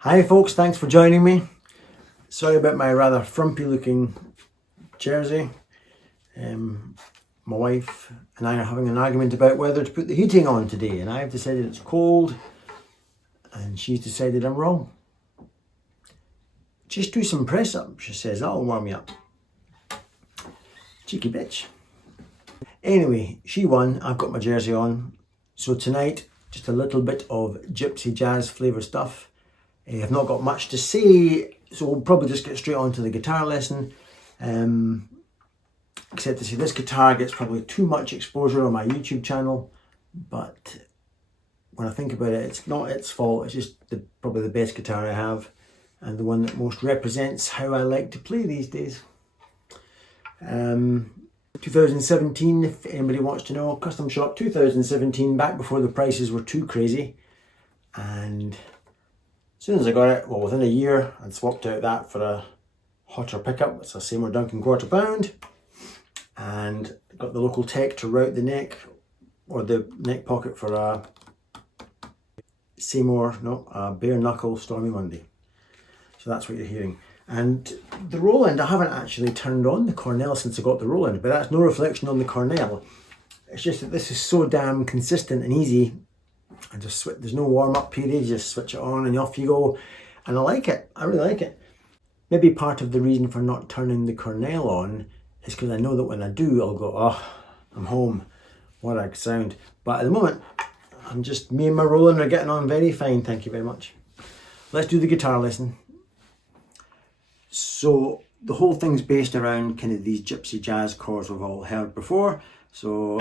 Hi folks, thanks for joining me. Sorry about my rather frumpy looking jersey. My wife and I are having an argument about whether to put the heating on today, and I've decided it's cold and she's decided I'm wrong. Just do some press up, she says, that'll warm you up. Cheeky bitch. Anyway, she won, I've got my jersey on. So tonight, just a little bit of gypsy jazz flavour stuff. I've not got much to say, so we'll probably just get straight on to the guitar lesson. Except to say this guitar gets probably too much exposure on my YouTube channel, but when I think about it, it's not its fault. It's just probably the best guitar I have, and the one that most represents how I like to play these days. 2017, if anybody wants to know, custom shop 2017, back before the prices were too crazy. And as soon as I got it, well, within a year, I'd swapped out that for a hotter pickup. It's a Seymour Duncan £1/4, and got the local tech to route the neck or the neck pocket for a bare knuckle Stormy Monday. So that's what you're hearing. And the Roland, I haven't actually turned on the Cornell since I got the Roland, but that's no reflection on the Cornell. It's just that this is so damn consistent and easy. I just there's no warm-up period, you just switch it on and off you go. And I like it, I really like it. Maybe part of the reason for not turning the Cornell on is because I know that when I do, I'll go, oh, I'm home, what a sound. But at the moment, me and my Roland are getting on very fine, thank you very much. Let's do the guitar lesson. So the whole thing's based around kind of these gypsy jazz chords we've all heard before. So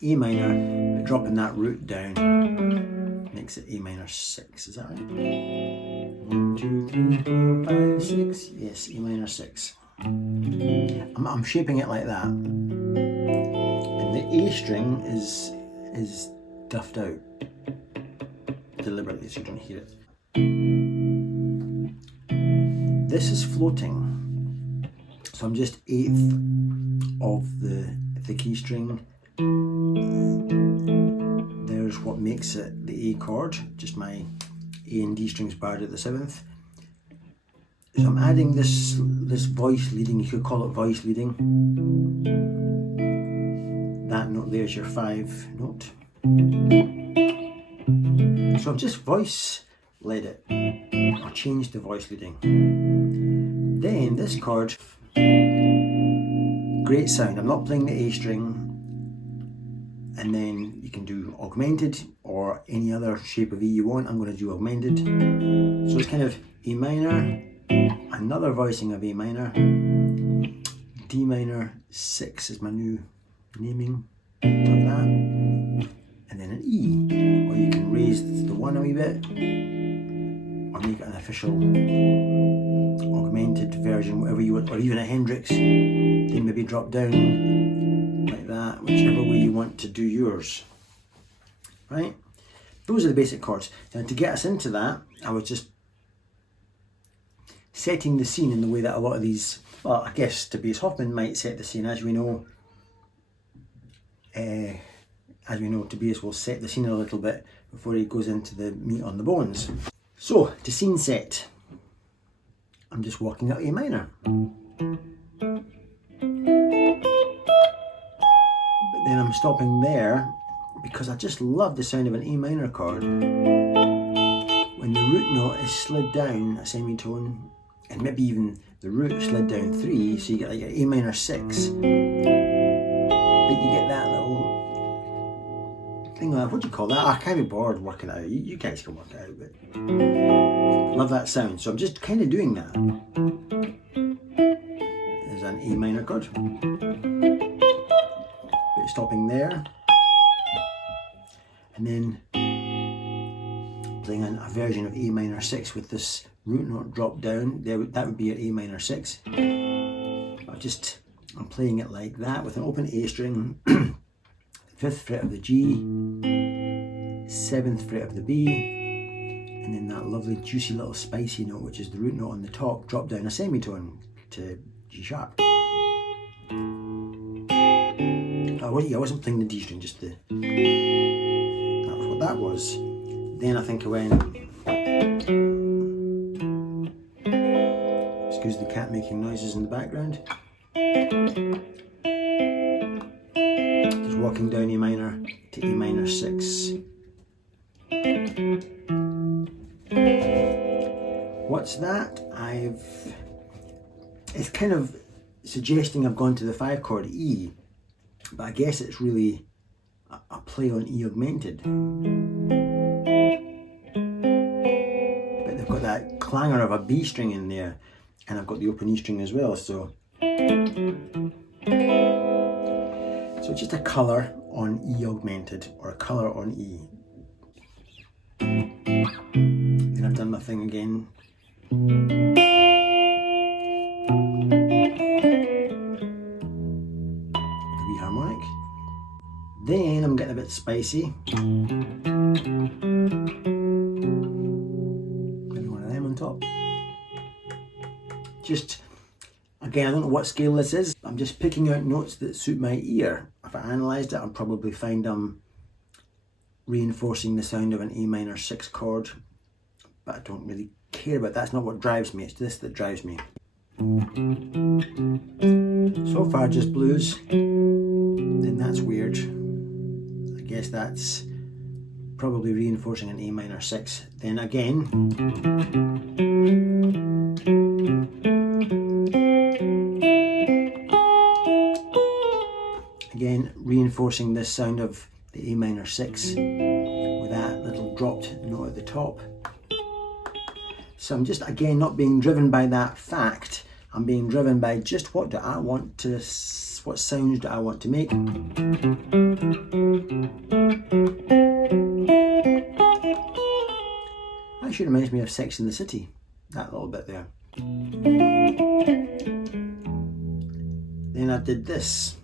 E minor, dropping that root down makes it E minor 6, is that right? 1, 2, 3, 4, 5, 6, yes, E minor 6. I'm shaping it like that, and the A string is duffed out deliberately so you don't hear it. This is floating, so I'm just 1/8 of the key string. There's what makes it the A chord, just my A and D strings barred at the 7th. So I'm adding this voice leading, you could call it voice leading. That note there's your 5 note. So I've just voice led it, or changed the voice leading. Then this chord, great sound. I'm not playing the A string, and then you can do augmented or any other shape of E you want. I'm going to do augmented. So it's kind of E minor, another voicing of A minor, D minor 6 is my new naming of that, and then an E, or you can raise the 1 a wee bit, or make it an official augmented version, whatever you want, or even a Hendrix, then maybe drop down like that, whichever way you want to do yours, right? Those are the basic chords. And to get us into that, I was just setting the scene in the way that a lot of these, well, I guess Tobias Hoffman might set the scene. As we know, Tobias will set the scene a little bit before he goes into the meat on the bones. So, to scene set, I'm just walking up A minor. But then I'm stopping there because I just love the sound of an A minor chord when the root note is slid down a semitone, and maybe even the root slid down 3, so you get like an A minor 6. But you get that little thing of, what do you call that? I can't be bored working it out. You guys can work it out, but love that sound. So I'm just kind of doing that. There's an A minor chord. But stopping there. And then playing a version of A minor 6 with this root note drop down. That would be an A minor 6. I'm playing it like that with an open A string, 5th fret of the G, 7th fret of the B, and then that lovely juicy little spicy note, which is the root note on the top, drop down a semitone to G sharp. I wasn't playing the D string, just that was what that was. Then I think I went, excuse the cat making noises in the background. Just walking down A minor to A minor 6. What's that? It's kind of suggesting I've gone to the 5 chord E, but I guess it's really a play on E augmented. But they've got that clangor of a B string in there, and I've got the open E string as well, so So just a colour on E augmented, or a colour on E. Then I've done my thing again. The wee harmonic. Then I'm getting a bit spicy. Maybe one of them on top. Just, again, I don't know what scale this is. I'm just picking out notes that suit my ear. If I analysed it, I'd probably find I'm reinforcing the sound of an A minor 6 chord. But I don't really care about that. That's not what drives me. It's this that drives me. So far just blues. Then that's weird. I guess that's probably reinforcing an A minor 6. Then again, reinforcing this sound of the A minor 6 with that little dropped note at the top. So I'm just, again, not being driven by that fact. I'm being driven by just what do I want to, what sounds do I want to make. Actually reminds me of Sex and the City, that little bit there. Then I did this.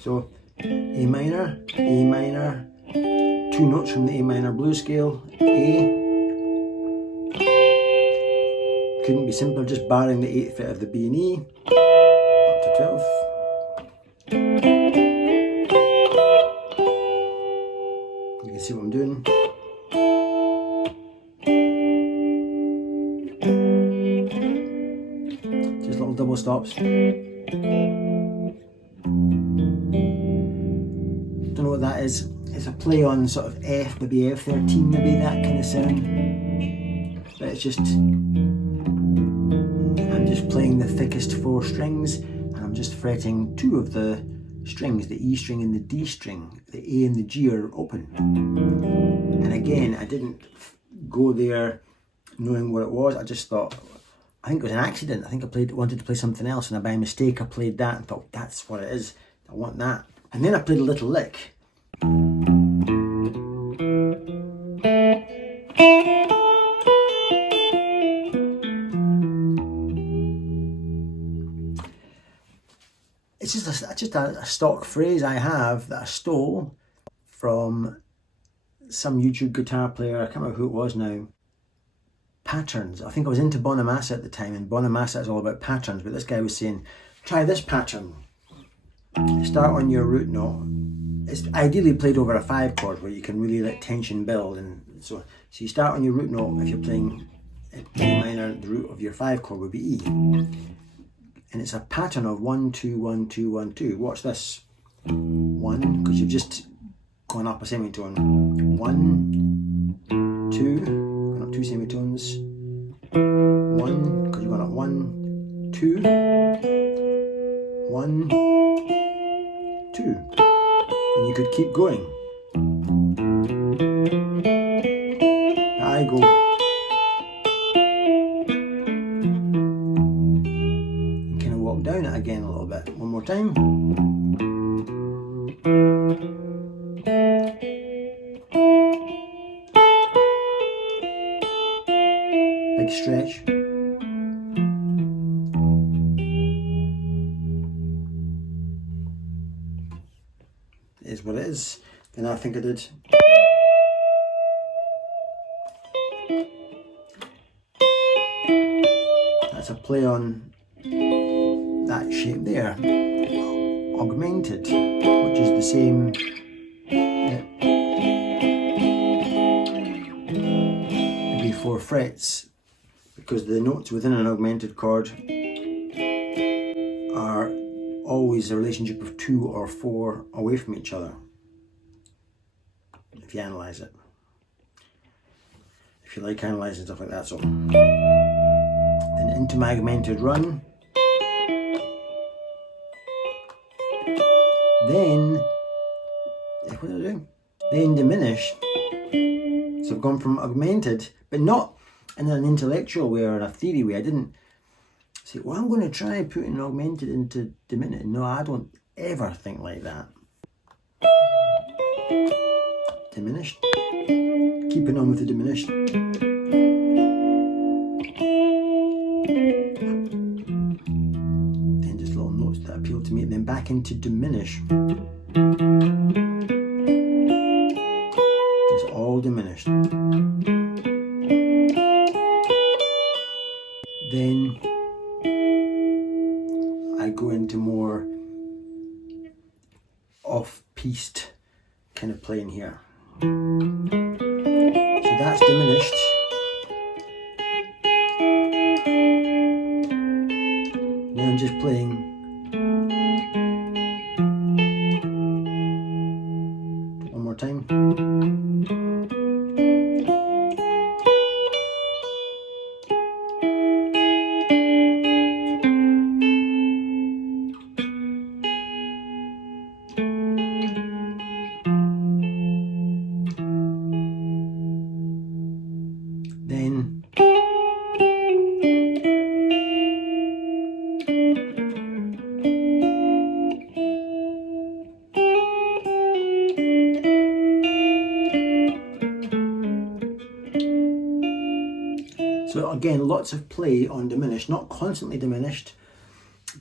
So A minor, two notes from the A minor blues scale, A. Couldn't be simpler, just barring the 8th fret of the B and E, up to 12th. You can see what I'm doing. Just little double stops. Don't know what that is. It's a play on sort of F, maybe F13, maybe that kind of sound. But it's just, I'm just playing the thickest 4 strings, and I'm just fretting 2 of the strings, the E string and the D string. The A and the G are open. And again, I didn't go there knowing what it was. I just thought, I think it was an accident. I think I wanted to play something else, and by mistake I played that and thought, that's what it is. I want that. And then I played a little lick. It's just a stock phrase I have that I stole from some YouTube guitar player. I can't remember who it was now. Patterns. I think I was into Bonamassa at the time, and Bonamassa is all about patterns, but this guy was saying, try this pattern. Start on your root note. It's ideally played over a 5 chord where you can really let tension build, and so you start on your root note. If you're playing A minor, the root of your 5 chord would be E, and it's a pattern of 1 2 1 2 1 2. Watch this. 1, because you've just gone up a semitone. 1 2, gone up 2 semitones. 1, because you've gone up 1 2 1 2. And you could keep going. I go. And kind of walk down it again a little bit. One more time. Big stretch. Is what it is. Then I think I did. That's a play on that shape there, augmented, which is the same. Maybe 4 frets, because the notes within an augmented chord are always a relationship of 2 or 4 away from each other, if you analyse it. If you like analysing stuff like that. So then into my augmented run. Then, what did I do? Then diminish. So I've gone from augmented, but not in an intellectual way or in a theory way. I didn't say, well, I'm going to try putting augmented into diminished. No, I don't ever think like that. Diminished. Keeping on with the diminished. Then just little notes that appeal to me, and then back into diminish. It's all diminished. Then I go into more off-piste kind of playing here. So that's diminished. Now I'm just playing one more time. Then so again, lots of play on diminished, not constantly diminished,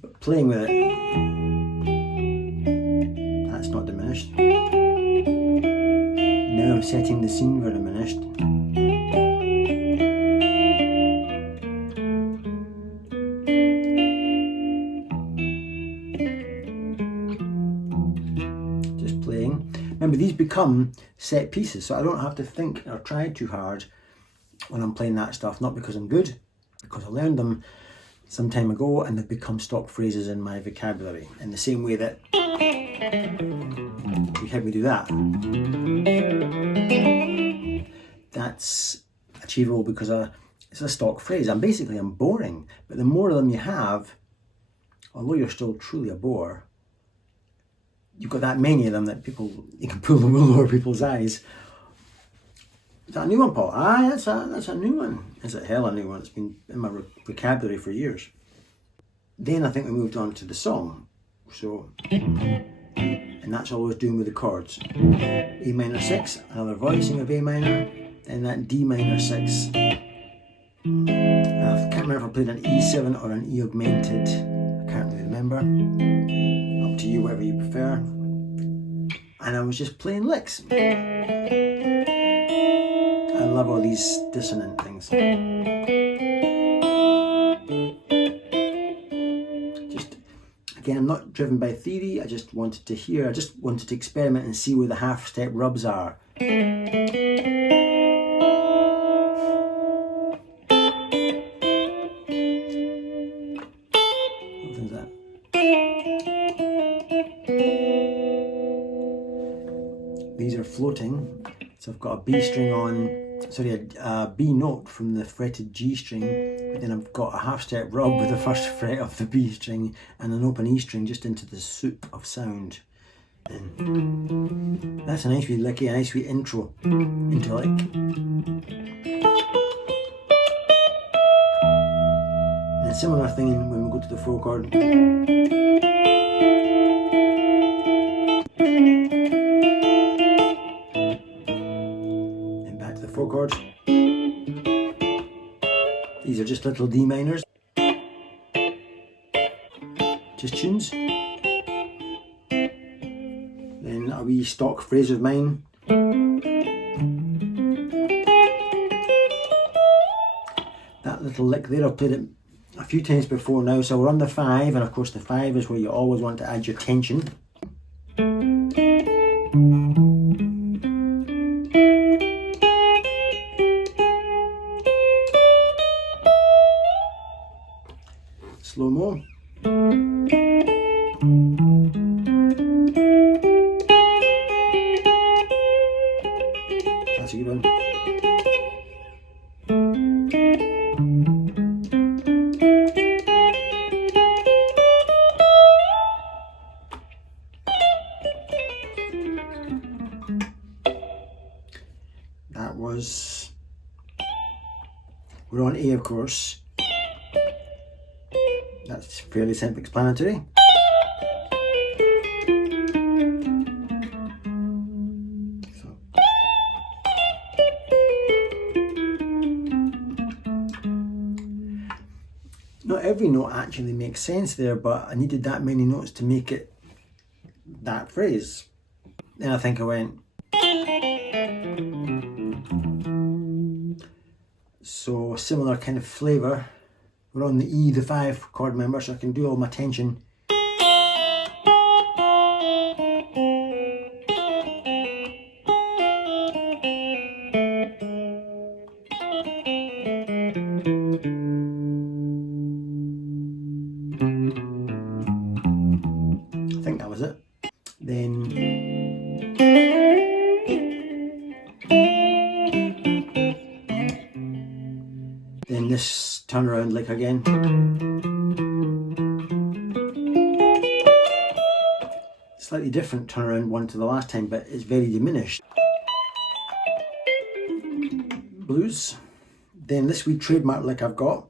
but playing with it. That's not diminished. Now I'm setting the scene for diminished. Just playing. Remember, these become set pieces, so I don't have to think or try too hard when I'm playing that stuff, not because I'm good, because I learned them some time ago and they've become stock phrases in my vocabulary, in the same way that you heard me do that. That's achievable because it's a stock phrase. I'm boring, but the more of them you have, although you're still truly a bore, you've got that many of them that you can pull the wool over people's eyes. Is that a new one, Paul? Aye, that's a new one. It's a hell of a new one. It's been in my vocabulary for years. Then I think we moved on to the song. So, and that's all I was doing with the chords. A minor 6, another voicing of A minor, then that D minor 6. I can't remember if I played an E7 or an E augmented. I can't really remember. Up to you, whatever you prefer. And I was just playing licks. I love all these dissonant things. Just, again, I'm not driven by theory, I just wanted to hear, I just wanted to experiment and see where the half-step rubs are. What thing's that? These are floating, so I've got a B string on, a B note from the fretted G string, but then I've got a half step rub with the first fret of the B string and an open E string just into the soup of sound. And that's a nice wee licky, a nice wee intro into lick. And a similar thing when we go to the 4 chord. Chords. These are just little D minors, just tunes. Then a wee stock phrase of mine. That little lick there, I've played it a few times before now, so we're on the 5, and of course the 5 is where you always want to add your tension. Slow-mo. That's a good one. That was We're on A, of course. That's fairly self-explanatory. Not every note actually makes sense there, but I needed that many notes to make it that phrase. Then I think I went. So similar kind of flavour. We're on the E, the 5 chord member, so I can do all my tension. I think that was it. Then this turnaround lick again. Slightly different turnaround one to the last time, but it's very diminished. Blues. Then this wee trademark lick I've got.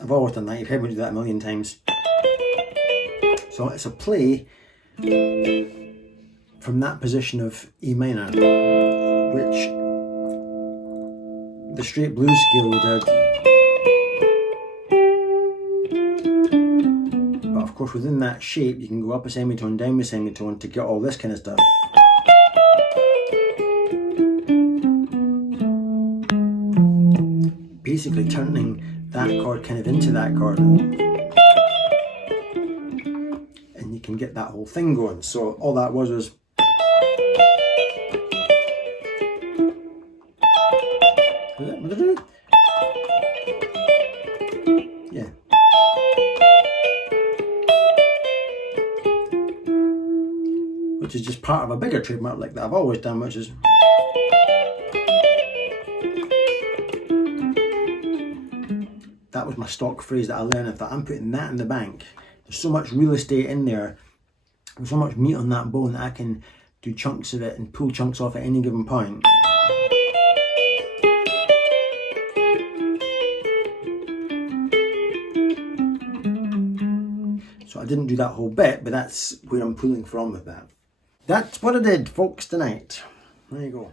I've always done that, you've heard me do that a million times. So it's a play from that position of E minor, which the straight blues scale would have. But of course within that shape you can go up a semitone, down a semitone to get all this kind of stuff. Basically turning that chord kind of into that chord. And you can get that whole thing going. So all that was yeah. Which is just part of a bigger trademark like that I've always done, which is that was my stock phrase that I learned. If I'm putting that in the bank, there's so much real estate in there, there's so much meat on that bone that I can do chunks of it and pull chunks off at any given point. So I didn't do that whole bit, but that's where I'm pulling from with that. That's what I did, folks, tonight. There you go.